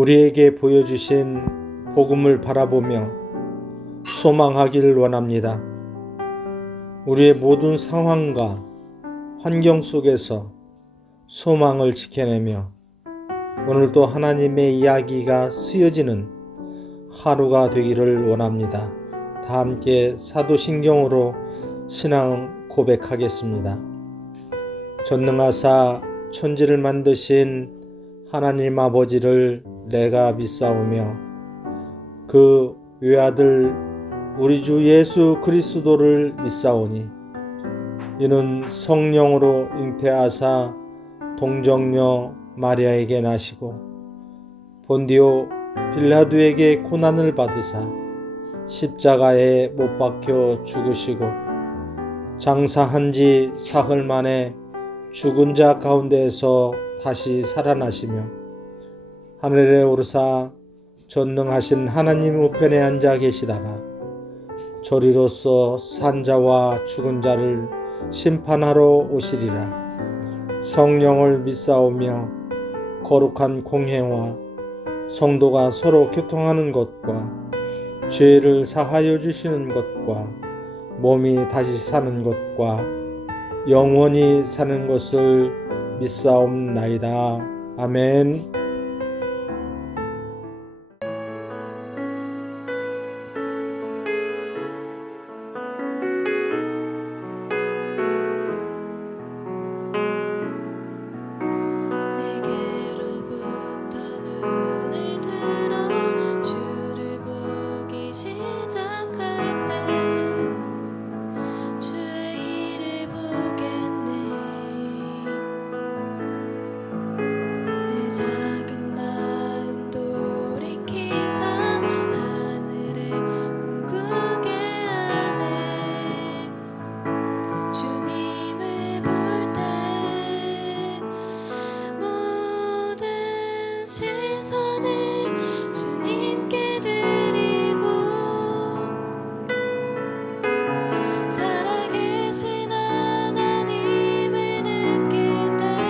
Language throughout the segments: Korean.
우리에게 보여주신 복음을 바라보며 소망하기를 원합니다. 우리의 모든 상황과 환경 속에서 소망을 지켜내며 오늘도 하나님의 이야기가 쓰여지는 하루가 되기를 원합니다. 다 함께 사도신경으로 신앙 고백하겠습니다. 전능하사 천지를 만드신 하나님 아버지를 내가 믿사오며 그 외아들 우리 주 예수 그리스도를 믿사오니 이는 성령으로 잉태하사 동정녀 마리아에게 나시고 본디오 빌라도에게 고난을 받으사 십자가에 못 박혀 죽으시고 장사한 지 사흘 만에 죽은 자 가운데에서 다시 살아나시며 하늘에 오르사 전능하신 하나님 우편에 앉아 계시다가 저리로서 산자와 죽은 자를 심판하러 오시리라. 성령을 믿사오며 거룩한 공회와 성도가 서로 교통하는 것과 죄를 사하여 주시는 것과 몸이 다시 사는 것과 영원히 사는 것을 믿사옵나이다. 아멘. 작은 마음 돌이키사 하늘에 꿈꾸게 하네. 주님을 볼 때 모든 시선을 주님께 드리고 살아계신 하나님을 느낄 때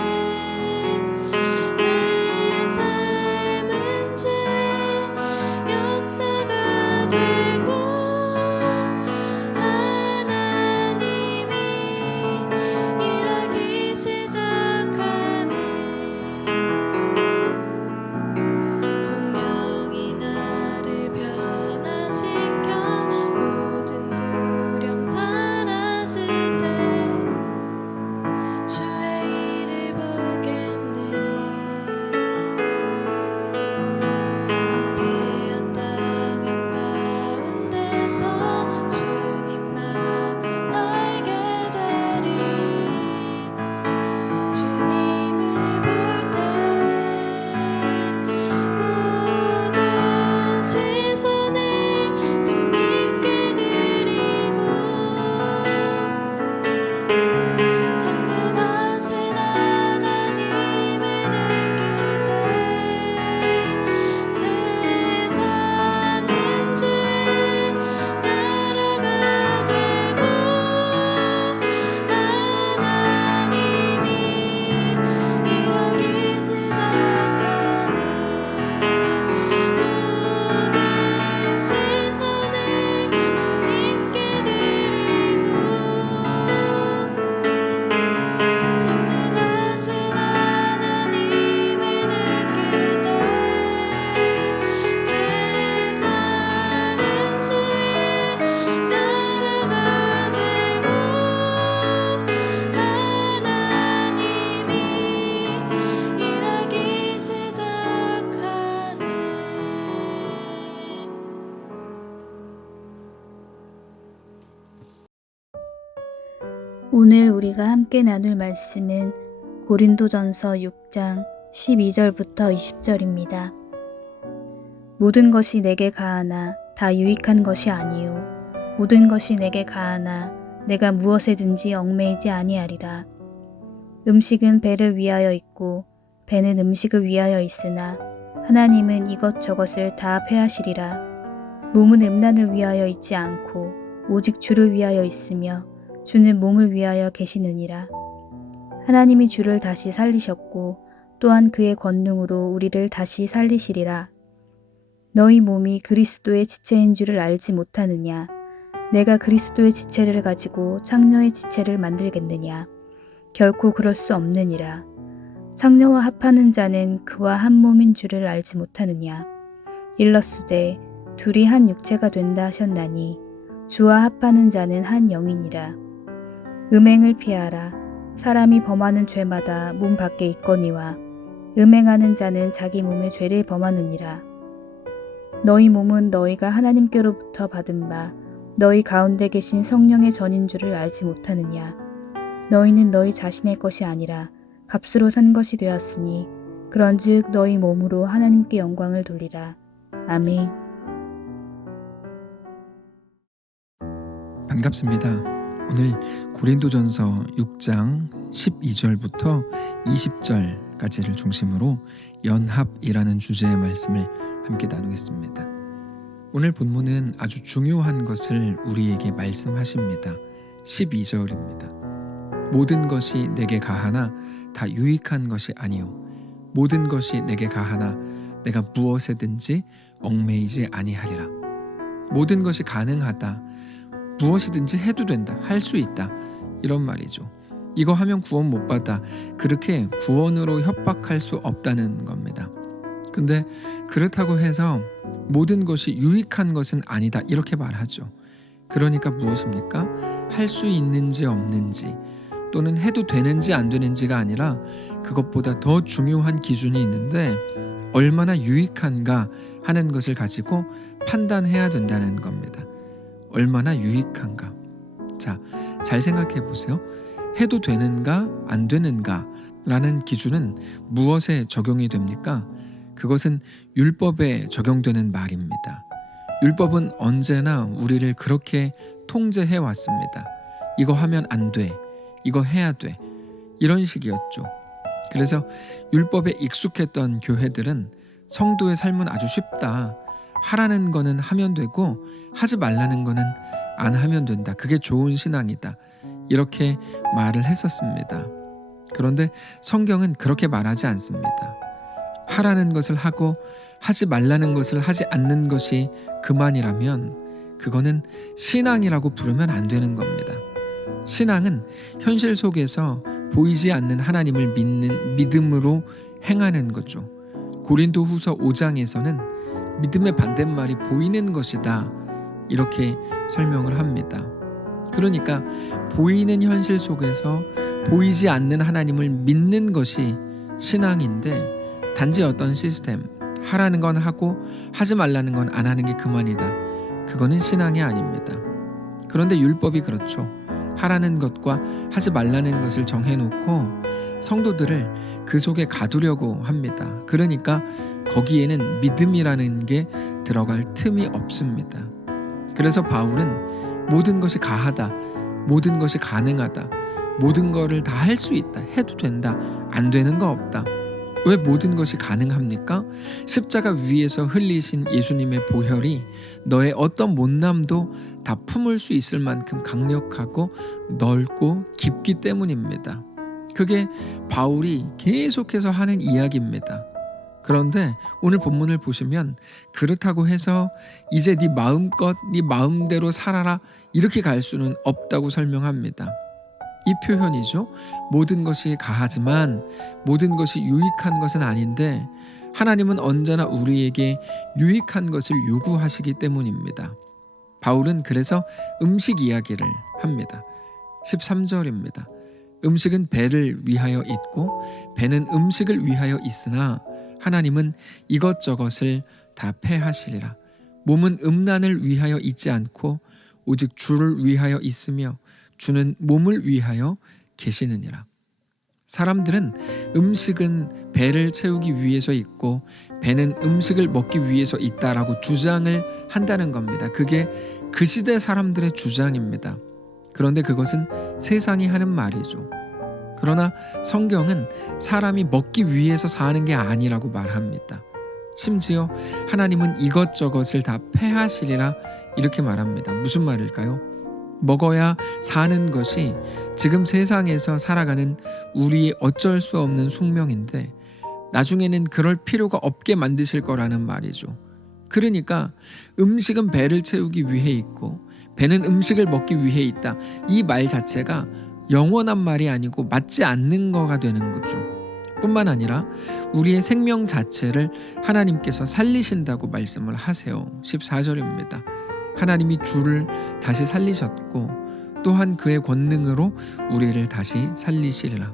오늘 우리가 함께 나눌 말씀은 고린도전서 6장 12절부터 20절입니다. 모든 것이 내게 가하나 다 유익한 것이 아니요 모든 것이 내게 가하나 내가 무엇에든지 얽매이지 아니하리라. 음식은 배를 위하여 있고 배는 음식을 위하여 있으나 하나님은 이것저것을 다 패하시리라. 몸은 음란을 위하여 있지 않고 오직 주를 위하여 있으며 주는 몸을 위하여 계시느니라. 하나님이 주를 다시 살리셨고 또한 그의 권능으로 우리를 다시 살리시리라. 너희 몸이 그리스도의 지체인 줄을 알지 못하느냐? 내가 그리스도의 지체를 가지고 창녀의 지체를 만들겠느냐? 결코 그럴 수 없느니라. 창녀와 합하는 자는 그와 한 몸인 줄을 알지 못하느냐? 일렀으되 둘이 한 육체가 된다 하셨나니 주와 합하는 자는 한 영이니라. 음행을 피하라. 사람이 범하는 죄마다 몸 밖에 있거니와 음행하는 자는 자기 몸에 죄를 범하느니라. 너희 몸은 너희가 하나님께로부터 받은 바 너희 가운데 계신 성령의 전인 줄을 알지 못하느냐? 너희는 너희 자신의 것이 아니라 값으로 산 것이 되었으니 그런즉 너희 몸으로 하나님께 영광을 돌리라. 아멘. 반갑습니다. 오늘 고린도전서 6장 12절부터 20절까지를 중심으로 연합이라는 주제의 말씀을 함께 나누겠습니다. 오늘 본문은 아주 중요한 것을 우리에게 말씀하십니다. 12절입니다. 모든 것이 내게 가하나 다 유익한 것이 아니요 모든 것이 내게 가하나 내가 무엇에든지 얽매이지 아니하리라. 모든 것이 가능하다. 무엇이든지 해도 된다. 할 수 있다. 이런 말이죠. 이거 하면 구원 못 받아. 그렇게 구원으로 협박할 수 없다는 겁니다. 근데 그렇다고 해서 모든 것이 유익한 것은 아니다. 이렇게 말하죠. 그러니까 무엇입니까? 할 수 있는지 없는지 또는 해도 되는지 안 되는지가 아니라 그것보다 더 중요한 기준이 있는데 얼마나 유익한가 하는 것을 가지고 판단해야 된다는 겁니다. 얼마나 유익한가. 자, 잘 생각해 보세요. 해도 되는가 안 되는가 라는 기준은 무엇에 적용이 됩니까? 그것은 율법에 적용되는 말입니다. 율법은 언제나 우리를 그렇게 통제해 왔습니다. 이거 하면 안 돼. 이거 해야 돼. 이런 식이었죠. 그래서 율법에 익숙했던 교회들은 성도의 삶은 아주 쉽다. 하라는 거는 하면 되고 하지 말라는 거는 안 하면 된다. 그게 좋은 신앙이다. 이렇게 말을 했었습니다. 그런데 성경은 그렇게 말하지 않습니다. 하라는 것을 하고 하지 말라는 것을 하지 않는 것이 그만이라면 그거는 신앙이라고 부르면 안 되는 겁니다. 신앙은 현실 속에서 보이지 않는 하나님을 믿는 믿음으로 행하는 거죠. 고린도후서 5장에서는 믿음의 반대말이 보이는 것이다. 이렇게 설명을 합니다. 그러니까 보이는 현실 속에서 보이지 않는 하나님을 믿는 것이 신앙인데 단지 어떤 시스템, 하라는 건 하고 하지 말라는 건 안 하는 게 그만이다. 그거는 신앙이 아닙니다. 그런데 율법이 그렇죠. 하라는 것과 하지 말라는 것을 정해놓고 성도들을 그 속에 가두려고 합니다. 그러니까 거기에는 믿음이라는 게 들어갈 틈이 없습니다. 그래서 바울은 모든 것이 가하다, 모든 것이 가능하다, 모든 거를 다 할 수 있다, 해도 된다, 안 되는 거 없다. 왜 모든 것이 가능합니까? 십자가 위에서 흘리신 예수님의 보혈이 너의 어떤 못남도 다 품을 수 있을 만큼 강력하고 넓고 깊기 때문입니다. 그게 바울이 계속해서 하는 이야기입니다. 그런데 오늘 본문을 보시면 그렇다고 해서 이제 네 마음껏 네 마음대로 살아라 이렇게 갈 수는 없다고 설명합니다. 이 표현이죠. 모든 것이 가하지만 모든 것이 유익한 것은 아닌데 하나님은 언제나 우리에게 유익한 것을 요구하시기 때문입니다. 바울은 그래서 음식 이야기를 합니다. 13절입니다. 음식은 배를 위하여 있고 배는 음식을 위하여 있으나 하나님은 이것저것을 다 패하시리라. 몸은 음란을 위하여 있지 않고 오직 주를 위하여 있으며 주는 몸을 위하여 계시느니라. 사람들은 음식은 배를 채우기 위해서 있고 배는 음식을 먹기 위해서 있다라고 주장을 한다는 겁니다. 그게 그 시대 사람들의 주장입니다. 그런데 그것은 세상이 하는 말이죠. 그러나 성경은 사람이 먹기 위해서 사는 게 아니라고 말합니다. 심지어 하나님은 이것저것을 다 패하시리라 이렇게 말합니다. 무슨 말일까요? 먹어야 사는 것이 지금 세상에서 살아가는 우리의 어쩔 수 없는 숙명인데 나중에는 그럴 필요가 없게 만드실 거라는 말이죠. 그러니까 음식은 배를 채우기 위해 있고 배는 음식을 먹기 위해 있다. 이 말 자체가 영원한 말이 아니고 맞지 않는 거가 되는 거죠. 뿐만 아니라 우리의 생명 자체를 하나님께서 살리신다고 말씀을 하세요. 14절입니다. 하나님이 주를 다시 살리셨고 또한 그의 권능으로 우리를 다시 살리시리라.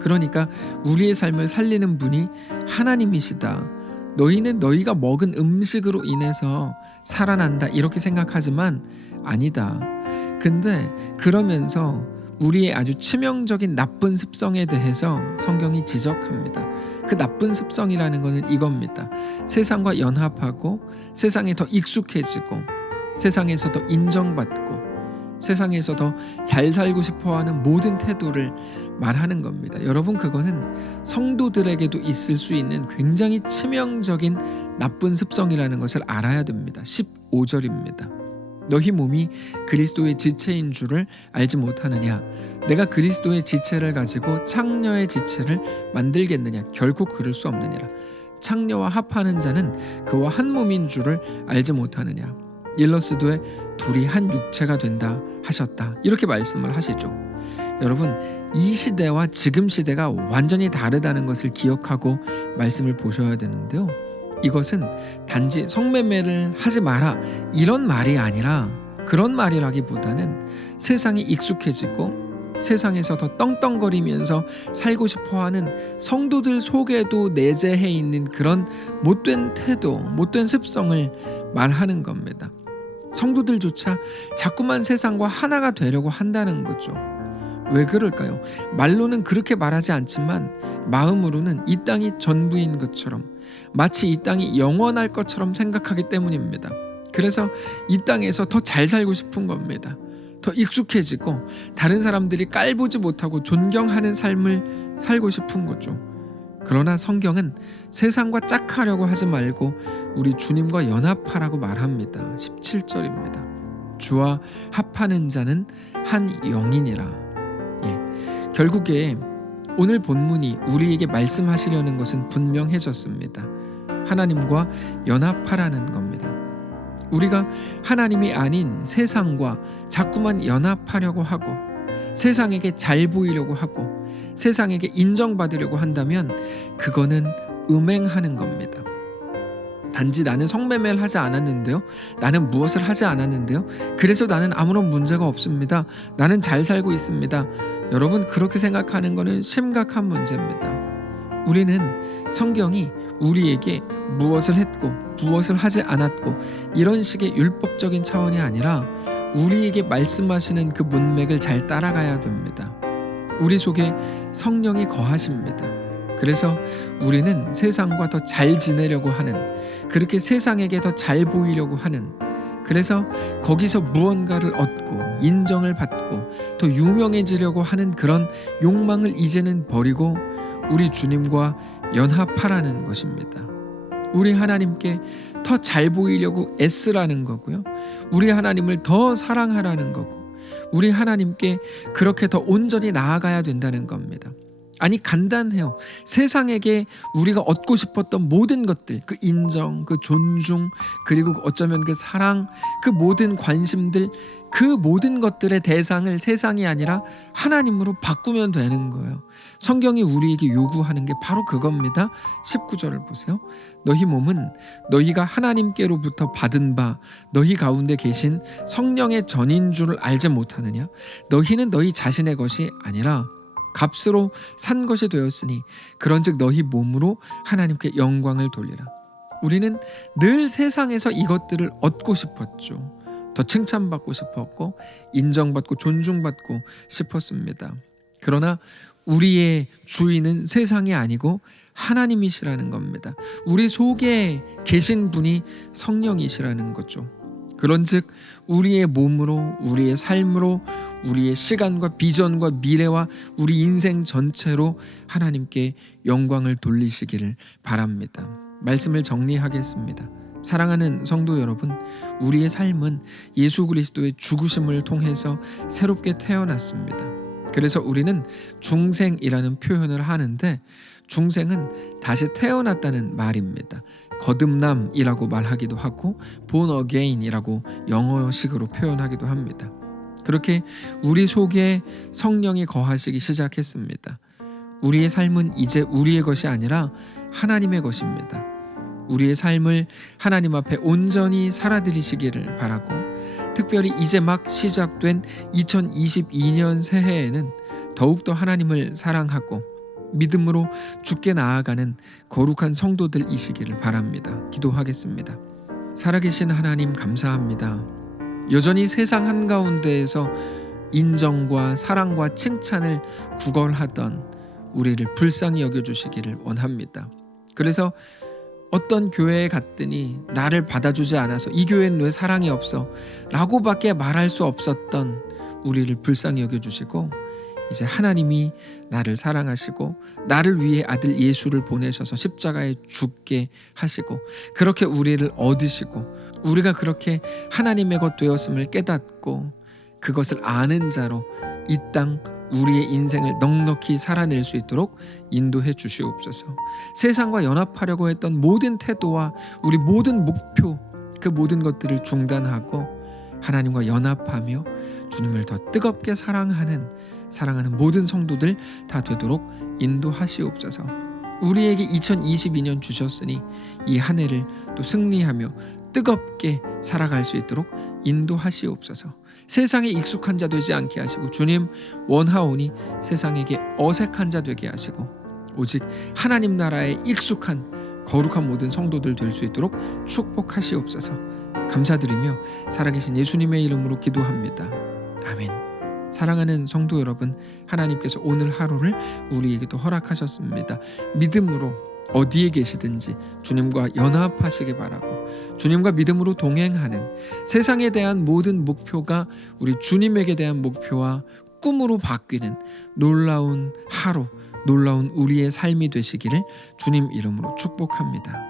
그러니까 우리의 삶을 살리는 분이 하나님이시다. 너희는 너희가 먹은 음식으로 인해서 살아난다 이렇게 생각하지만 아니다. 근데 그러면서 우리의 아주 치명적인 나쁜 습성에 대해서 성경이 지적합니다. 그 나쁜 습성이라는 것은 이겁니다. 세상과 연합하고 세상에 더 익숙해지고 세상에서 더 인정받고 세상에서 더 잘 살고 싶어하는 모든 태도를 말하는 겁니다. 여러분, 그거는 성도들에게도 있을 수 있는 굉장히 치명적인 나쁜 습성이라는 것을 알아야 됩니다. 15절입니다. 너희 몸이 그리스도의 지체인 줄을 알지 못하느냐? 내가 그리스도의 지체를 가지고 창녀의 지체를 만들겠느냐? 결코 그럴 수 없느니라. 창녀와 합하는 자는 그와 한 몸인 줄을 알지 못하느냐? 일러스도에 둘이 한 육체가 된다 하셨다. 이렇게 말씀을 하시죠. 여러분, 이 시대와 지금 시대가 완전히 다르다는 것을 기억하고 말씀을 보셔야 되는데요. 이것은 단지 성매매를 하지 마라 이런 말이 아니라 그런 말이라기보다는 세상이 익숙해지고 세상에서 더 떵떵거리면서 살고 싶어하는 성도들 속에도 내재해 있는 그런 못된 태도, 못된 습성을 말하는 겁니다. 성도들조차 자꾸만 세상과 하나가 되려고 한다는 거죠. 왜 그럴까요? 말로는 그렇게 말하지 않지만 마음으로는 이 땅이 전부인 것처럼 마치 이 땅이 영원할 것처럼 생각하기 때문입니다. 그래서 이 땅에서 더 잘 살고 싶은 겁니다. 더 익숙해지고 다른 사람들이 깔보지 못하고 존경하는 삶을 살고 싶은 거죠. 그러나 성경은 세상과 짝하려고 하지 말고 우리 주님과 연합하라고 말합니다. 17절입니다. 주와 합하는 자는 한 영이니라. 결국에 오늘 본문이 우리에게 말씀하시려는 것은 분명해졌습니다. 하나님과 연합하라는 겁니다. 우리가 하나님이 아닌 세상과 자꾸만 연합하려고 하고 세상에게 잘 보이려고 하고 세상에게 인정받으려고 한다면 그거는 음행하는 겁니다. 단지 나는 성매매를 하지 않았는데요. 나는 무엇을 하지 않았는데요. 그래서 나는 아무런 문제가 없습니다. 나는 잘 살고 있습니다. 여러분, 그렇게 생각하는 것은 심각한 문제입니다. 우리는 성경이 우리에게 무엇을 했고 무엇을 하지 않았고 이런 식의 율법적인 차원이 아니라 우리에게 말씀하시는 그 문맥을 잘 따라가야 됩니다. 우리 속에 성령이 거하십니다. 그래서 우리는 세상과 더 잘 지내려고 하는, 그렇게 세상에게 더 잘 보이려고 하는, 그래서 거기서 무언가를 얻고 인정을 받고 더 유명해지려고 하는 그런 욕망을 이제는 버리고 우리 주님과 연합하라는 것입니다. 우리 하나님께 더 잘 보이려고 애쓰라는 거고요. 우리 하나님을 더 사랑하라는 거고 우리 하나님께 그렇게 더 온전히 나아가야 된다는 겁니다. 아니, 간단해요. 세상에게 우리가 얻고 싶었던 모든 것들, 그 인정, 그 존중, 그리고 어쩌면 그 사랑, 그 모든 관심들, 그 모든 것들의 대상을 세상이 아니라 하나님으로 바꾸면 되는 거예요. 성경이 우리에게 요구하는 게 바로 그겁니다. 19절을 보세요. 너희 몸은 너희가 하나님께로부터 받은 바 너희 가운데 계신 성령의 전인 줄을 알지 못하느냐? 너희는 너희 자신의 것이 아니라 값으로 산 것이 되었으니 그런즉 너희 몸으로 하나님께 영광을 돌리라. 우리는 늘 세상에서 이것들을 얻고 싶었죠. 더 칭찬받고 싶었고 인정받고 존중받고 싶었습니다. 그러나 우리의 주인은 세상이 아니고 하나님이시라는 겁니다. 우리 속에 계신 분이 성령이시라는 거죠. 그런즉 우리의 몸으로, 우리의 삶으로, 우리의 시간과 비전과 미래와 우리 인생 전체로 하나님께 영광을 돌리시기를 바랍니다. 말씀을 정리하겠습니다. 사랑하는 성도 여러분, 우리의 삶은 예수 그리스도의 죽으심을 통해서 새롭게 태어났습니다. 그래서 우리는 중생이라는 표현을 하는데 중생은 다시 태어났다는 말입니다. 거듭남이라고 말하기도 하고 born again이라고 영어식으로 표현하기도 합니다. 그렇게 우리 속에 성령이 거하시기 시작했습니다. 우리의 삶은 이제 우리의 것이 아니라 하나님의 것입니다. 우리의 삶을 하나님 앞에 온전히 살아드리시기를 바라고, 특별히 이제 막 시작된 2022년 새해에는 더욱더 하나님을 사랑하고 믿음으로 주께 나아가는 거룩한 성도들이시기를 바랍니다. 기도하겠습니다. 살아계신 하나님, 감사합니다. 여전히 세상 한가운데에서 인정과 사랑과 칭찬을 구걸하던 우리를 불쌍히 여겨주시기를 원합니다. 그래서 어떤 교회에 갔더니 나를 받아주지 않아서 이 교회는 왜 사랑이 없어? 라고밖에 말할 수 없었던 우리를 불쌍히 여겨주시고, 이제 하나님이 나를 사랑하시고 나를 위해 아들 예수를 보내셔서 십자가에 죽게 하시고 그렇게 우리를 얻으시고 우리가 그렇게 하나님의 것 되었음을 깨닫고 그것을 아는 자로 이 땅 우리의 인생을 넉넉히 살아낼 수 있도록 인도해 주시옵소서. 세상과 연합하려고 했던 모든 태도와 우리 모든 목표, 그 모든 것들을 중단하고 하나님과 연합하며 주님을 더 뜨겁게 사랑하는 모든 성도들 다 되도록 인도하시옵소서. 우리에게 2022년 주셨으니 이 한 해를 또 승리하며 뜨겁게 살아갈 수 있도록 인도하시옵소서. 세상에 익숙한 자 되지 않게 하시고 주님 원하오니 세상에게 어색한 자 되게 하시고 오직 하나님 나라에 익숙한 거룩한 모든 성도들 될 수 있도록 축복하시옵소서. 감사드리며 살아계신 예수님의 이름으로 기도합니다. 아멘. 사랑하는 성도 여러분, 하나님께서 오늘 하루를 우리에게도 허락하셨습니다. 믿음으로 어디에 계시든지 주님과 연합하시기 바라고, 주님과 믿음으로 동행하는 세상에 대한 모든 목표가 우리 주님에게 대한 목표와 꿈으로 바뀌는 놀라운 하루, 놀라운 우리의 삶이 되시기를 주님 이름으로 축복합니다.